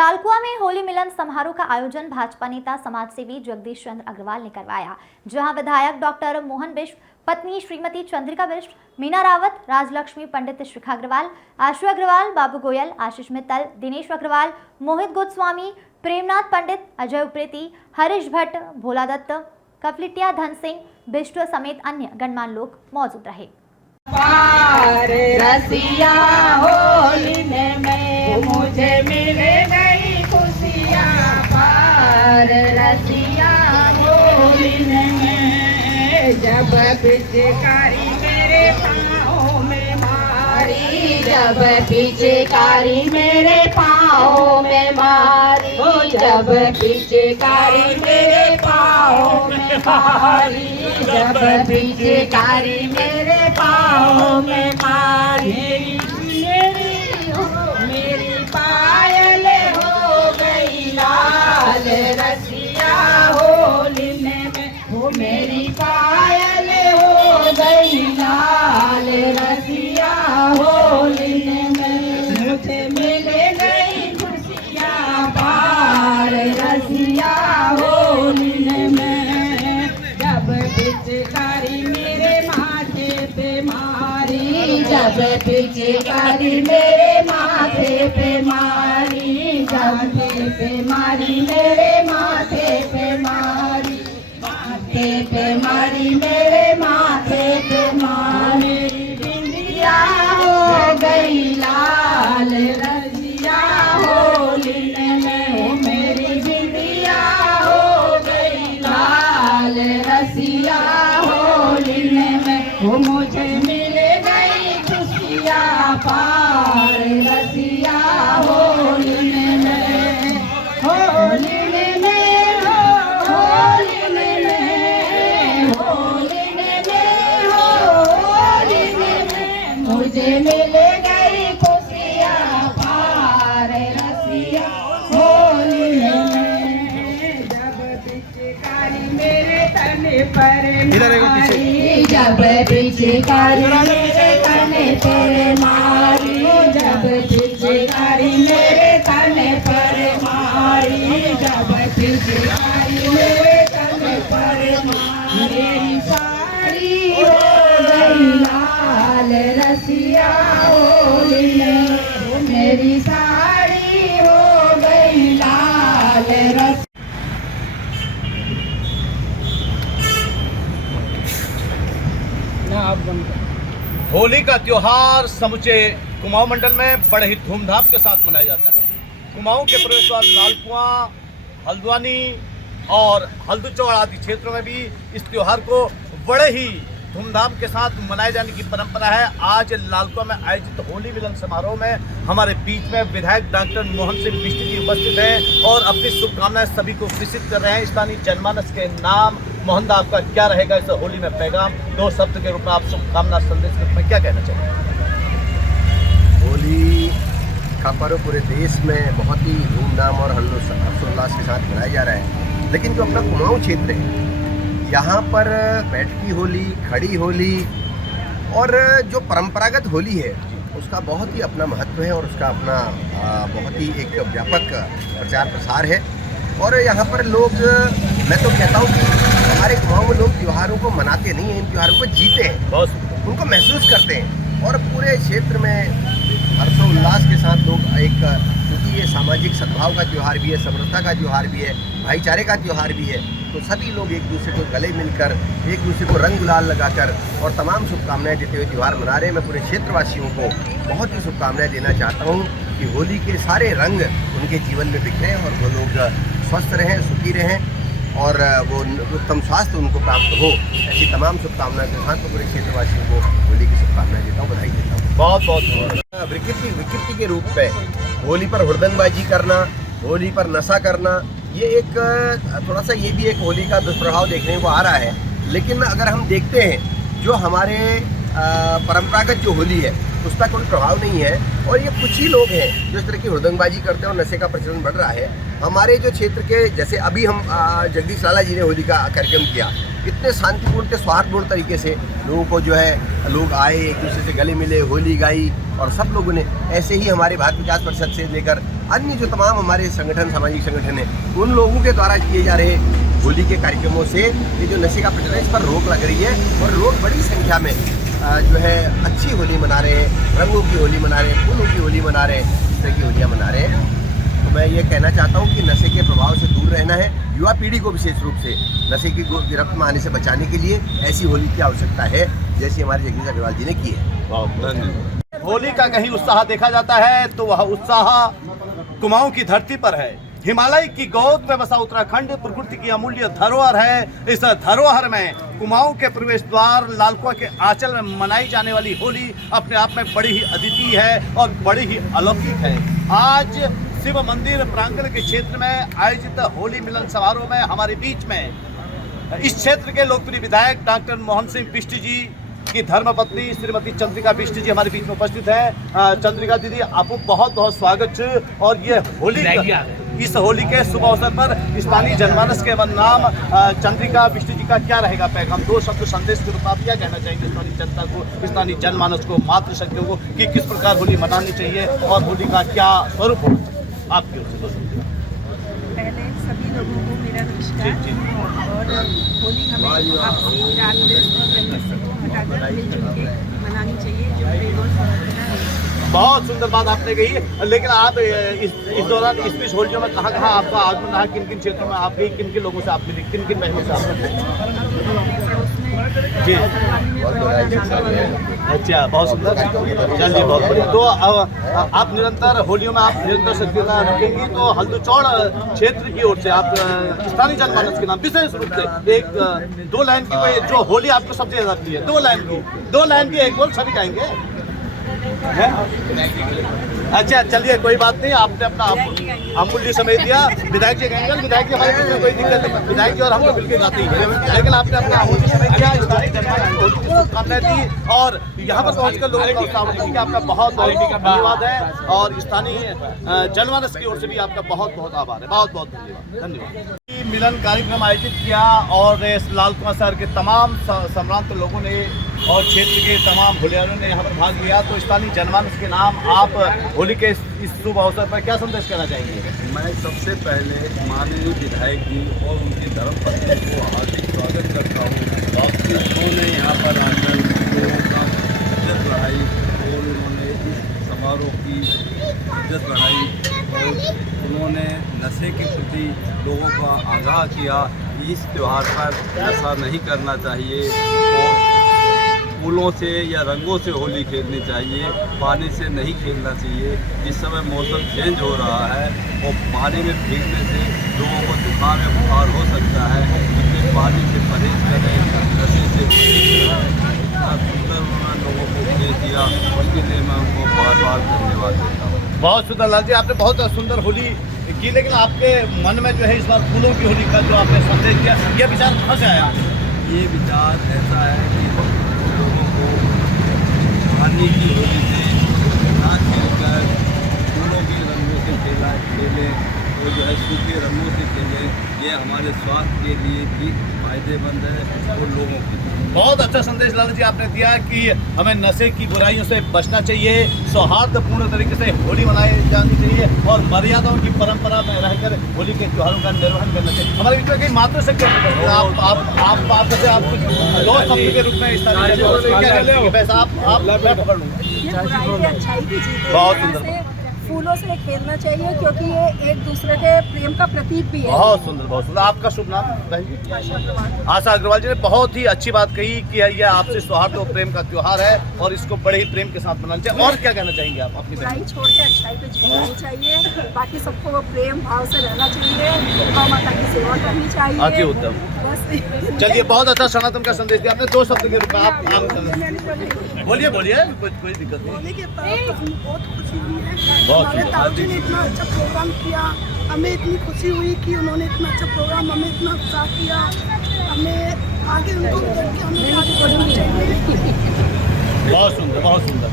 लालकुआ में होली मिलन समारोह का आयोजन भाजपा नेता समाज सेवी जगदीश चंद्र अग्रवाल ने करवाया, जहां विधायक डॉक्टर मोहन बिष्ट, पत्नी श्रीमती चंद्रिका बिष्ट, मीना रावत, राजलक्ष्मी पंडित, शिखा अग्रवाल, आशु अग्रवाल, बाबू गोयल, आशीष मित्तल, दिनेश अग्रवाल, मोहित गोस्वामी, प्रेमनाथ पंडित, अजय उप्रेती, हरीश भट्ट, भोला दत्त, कफलिटिया धन सिंह बिष्ट समेत अन्य गणमान्य लोग मौजूद रहे। रसिया होली में मुझे मिल गई खुशियाँ पार, रसिया होली में जब पिचकारी मेरे पाँव में मारी, जब पिचकारी मेरे पाँव में मारी, जब पिचकारी मेरे पाँव में मारी, जब पिचकारी मेरे पाँव में मारी, मेरी पायल हो गई लाल, रसिया होली में वो मेरी पायल हो गई लाल, रसिया होली में मुझे मिल गई खुशियाँ पार, रसिया होली में जब पिचकारी मेरे माथे पे मारी, जब पिचकारी मेरे माथे पे मारी, माथे पे मारी मेरे माथे पे मारी, माथे पे मारी मेरे माथे पे मारी, बिंदिया हो गई लाल, रसिया होली में मेरी बिंदिया हो गई लाल, रसिया होली में वो मुझे मिल गई खुशियाँ पार, रसिया होली में, होली में, होली में, होली में, होली में मुझे मिल गई खुशियाँ पार, रसिया होली में जब पिचकारी मेरे तन पर मारी, जब पिचकारी मेरे तन पर मारी, जब पिचकारी मेरे तन पर मारी, जब पिचकारी मेरे तन पर मारी, मेरी साड़ी हो गई लाल, रसिया होली में मेरी साड़ी हो गई लाल, रसिया होली का त्योहार समूचे कुमाऊं मंडल में बड़े ही धूमधाम के साथ मनाया जाता है। कुमाऊं के प्रवेश द्वार लालकुआ, हल्द्वानी और हल्दूचौड़ आदि क्षेत्रों में भी इस त्योहार को बड़े ही धूमधाम के साथ मनाए जाने की परंपरा है। आज लालकुआ में आयोजित होली मिलन समारोह में हमारे बीच में विधायक डॉक्टर मोहन सिंह बिष्ट जी उपस्थित हैं और अपनी शुभकामनाएं सभी को प्रेषित कर रहे हैं। स्थानीय जनमानस के नाम मोहन दा, आपका क्या रहेगा इस होली में पैगाम? 2 शब्द के रूप में आप शुभकामना संदेश के रूप में क्या कहना चाहिए? होली का पर्व पूरे देश में बहुत ही धूमधाम और हर्षोल्लास के साथ मनाया जा रहा है, लेकिन जो अपना कुमाऊं क्षेत्र है यहाँ पर बैठकी होली, खड़ी होली और जो परंपरागत होली है उसका बहुत ही अपना महत्व है और उसका अपना बहुत ही एक व्यापक प्रचार प्रसार है। और यहाँ पर लोग, मैं तो कहता हूँ कि हमारे कुमाऊं में लोग त्योहारों को मनाते नहीं हैं, इन त्योहारों को जीते हैं, उनको महसूस करते हैं और पूरे क्षेत्र में हर्षोल्लास के साथ लोग एक, क्योंकि ये सामाजिक सद्भाव का त्यौहार भी है, समरसता का त्यौहार भी है, भाईचारे का त्यौहार भी है, तो सभी लोग एक दूसरे को गले मिलकर, एक दूसरे को रंग गुलाल लगाकर और तमाम शुभकामनाएं देते हुए त्यौहार मना रहे हैं। मैं पूरे क्षेत्रवासियों को बहुत ही शुभकामनाएं देना चाहता हूँ कि होली के सारे रंग उनके जीवन में बिखरें और वो लोग स्वस्थ रहें, सुखी रहें और वो उत्तम स्वास्थ्य उनको प्राप्त हो। ऐसी तमाम शुभकामनाएं के साथ पूरे क्षेत्रवासियों को होली की शुभकामनाएं देता हूँ, बधाई देता हूँ। बहुत बहुत विकृति के रूप में होली पर हुड़दंगबाजी करना, होली पर नशा करना, ये एक थोड़ा सा ये भी एक होली का दुष्प्रभाव देखने को आ रहा है। लेकिन अगर हम देखते हैं जो हमारे परंपरागत जो होली है उसका कोई प्रभाव नहीं है और ये कुछ ही लोग हैं जो इस तरह की हुड़दंगबाजी करते हैं और नशे का प्रचलन बढ़ रहा है। हमारे जो क्षेत्र के, जैसे अभी हम जगदीश लाला जी ने होली का कार्यक्रम किया, इतने शांतिपूर्ण सौहार्दपूर्ण तरीके से लोगों को जो है लोग आए, एक दूसरे से गले मिले, होली गाई, और सब लोगों ने ऐसे ही हमारे भारत विकास परिषद से लेकर अन्य जो तमाम हमारे संगठन, सामाजिक संगठन हैं, उन लोगों के द्वारा किए जा रहे होली के कार्यक्रमों से ये जो नशे का प्रचलन है, इस पर रोक लग रही है और लोग बड़ी संख्या में जो है अच्छी होली मना रहे हैं, रंगों की होली मना रहे हैं, फूलों की होली मना रहे हैं, इस तरह की होलियाँ मना रहे हैं। तो मैं ये कहना चाहता हूँ कि नशे के प्रभाव से दूर रहना है, युवा पीढ़ी को विशेष रूप से नशे की गिरफ्त में आने से बचाने के लिए ऐसी होली की आवश्यकता है जैसी हमारे जगदीश अग्रवाल जी ने की है। होली का कहीं उत्साह देखा जाता है तो वह उत्साह कुमाऊं की धरती पर है। हिमालय की गोद में बसा उत्तराखंड प्रकृति की अमूल्य धरोहर है। इस धरोहर में कुमाऊं के प्रवेश द्वार लालकुआं के आंचल में मनाई जाने वाली होली अपने आप में बड़ी ही अद्वितीय है और बड़ी ही अलौकिक है। आज शिव मंदिर प्रांगण के क्षेत्र में आयोजित होली मिलन समारोह में हमारे बीच में इस क्षेत्र के लोकप्रिय विधायक डॉक्टर मोहन सिंह बिष्ट जी की धर्मपत्नी श्रीमती चंद्रिका बिष्ट जी हमारे बीच में उपस्थित है। चंद्रिका दीदी, आपको बहुत बहुत स्वागत। और ये होली, इस होली के शुभ अवसर पर स्थानीय जनमानस के नाम चंद्रिका बिष्ट जी का क्या रहेगा पैगाम? 2 शब्द संदेश के रूप में आप क्या कहना चाहेंगे स्थानीय जनता को, स्थानीय जनमानस को, मातृशक्तियों को कि किस प्रकार होली मनानी चाहिए और होली का क्या स्वरूप हो आपकी ओर से? पहले सभी लोगों को मेरा नमस्कार। और होली हमें आपसी राग द्वेष और जलसे को हटाकर मिलजुल के मनानी चाहिए, जो प्रेम और सौहार्द है। बहुत सुंदर बात आपने कही। लेकिन आप इस दौरान इस बीच होलियों में कहाँ कहाँ आपका आगमन रहा, किन किन क्षेत्रों में आप गई, किन किन लोगों से आप मिली, किन किन बहनों से आप जी? अच्छा, बहुत सुंदर, चलिए बहुत बढ़िया। तो आप निरंतर होलियों में आप निरंतर सक्रियता रखेंगी, तो हल्दूचौड़ क्षेत्र की ओर से आप स्थानीय जनमानस के नाम विशेष रूप से एक 2 लाइन की कोई जो होली आपको सबसे ज्यादा प्रिय है, 2 लाइन की एक बोल सभी गाएंगे। अच्छा, चलिए कोई बात नहीं, आपने अपना अमूल्य समय दिया। विधायक जी कहेंगे, विधायक जी हमारे बीच में कोई दिक्कत नहीं, विधायक जी और हम लोग मिलकर गाते हैं, लेकिन आपने अपना अमूल्य समय दिया, स्थानीय जनमानस को शुभकामनाएं दी और यहाँ पर पहुंचकर लोगों का उत्साह बढ़ाने का आपका बहुत बहुत धन्यवाद है। और स्थानीय जनमानस की ओर से भी आपका बहुत बहुत आभार है। बहुत बहुत धन्यवाद। मिलन कार्यक्रम आयोजित किया और लालकुआं शहर के तमाम सम्रांत लोगों ने और क्षेत्र के तमाम होलियारों ने यहाँ पर भाग लिया। तो स्थानीय जनमानस के नाम आप होली के इस शुभ अवसर पर क्या संदेश कहना चाहेंगे? मैं सबसे पहले माननीय विधायक जी और उनकी धर्मपत्नी को हार्दिक स्वागत करता हूँ। आपकी उन्होंने यहाँ पर आकर लोगों का इज्जत बढ़ाई और उन्होंने इस समारोह की इज्जत बढ़ाई और उन्होंने नशे के प्रति लोगों का आगाह किया कि इस त्यौहार पर नशा नहीं करना चाहिए और फूलों से या रंगों से होली खेलनी चाहिए, पानी से नहीं खेलना चाहिए। इस समय मौसम चेंज हो रहा है और पानी में भीगने से लोगों को जुकाम या बुखार हो सकता है, इसलिए पानी से परहेज करें, नशे से परहेज करें। इतना सुंदर उन्होंने लोगों को उपदेश दिया, उसके लिए मैं उनको बार बार धन्यवाद देता हूँ। बहुत सुंदर लाल जी, आपने बहुत सुंदर होली की, लेकिन आपके मन में जो है इस बार फूलों की होली का जो आपने संदेश दिया, यह विचार कहाँ से आया? ये विचार ऐसा है कि लोगों को पानी की होली से ना खेलकर फूलों के रंगों से खेलें और जो है सूखे रंगों से खेलें। ये हमारे स्वास्थ्य के लिए भी फायदेमंद है और लोगों के बहुत अच्छा संदेश लाल जी आपने दिया कि हमें नशे की बुराइयों से बचना चाहिए, सौहार्दपूर्ण तरीके से होली मनाई जानी चाहिए और मर्यादाओं की परंपरा में रहकर होली के त्योहारों का निर्वहन करना चाहिए। हमारे बीच में कई मात्र से आप कुछ 2 शब्द के रूप में इस तरह पकड़ लूँगा। बहुत सुंदर, फूलों से खेलना चाहिए क्योंकि ये एक दूसरे के प्रेम का प्रतीक भी है। बहुत सुंदर, बहुत सुंदर। आपका शुभ नाम? आशा अग्रवाल जी ने बहुत ही अच्छी बात कही कि यह आपसे सौहार्द और प्रेम का त्योहार है और इसको बड़े ही प्रेम के साथ मनाना चाहिए। और क्या कहना चाहेंगे आप अपनी? बुराई छोड़ के अच्छाई पे जीना चाहिए, बाकी सबको प्रेम भाव से रहना चाहिए, माँ माता की सेवा करनी चाहिए। अति उत्तम। चलिए, बहुत अच्छा सनातन का संदेश दिया आपने। 2 शब्द के रूप में आप बोलिए कोई दिक्कत नहीं। होली के बहुत खुशी हुई है, हमारे ताऊजी ने इतना अच्छा प्रोग्राम किया, हमें इतनी खुशी हुई कि उन्होंने इतना अच्छा प्रोग्राम, हमें इतना उत्साह किया, हमें आगे उनको करके हमें आगे बढ़ना चाहिए। बहुत सुंदर, बहुत सुंदर।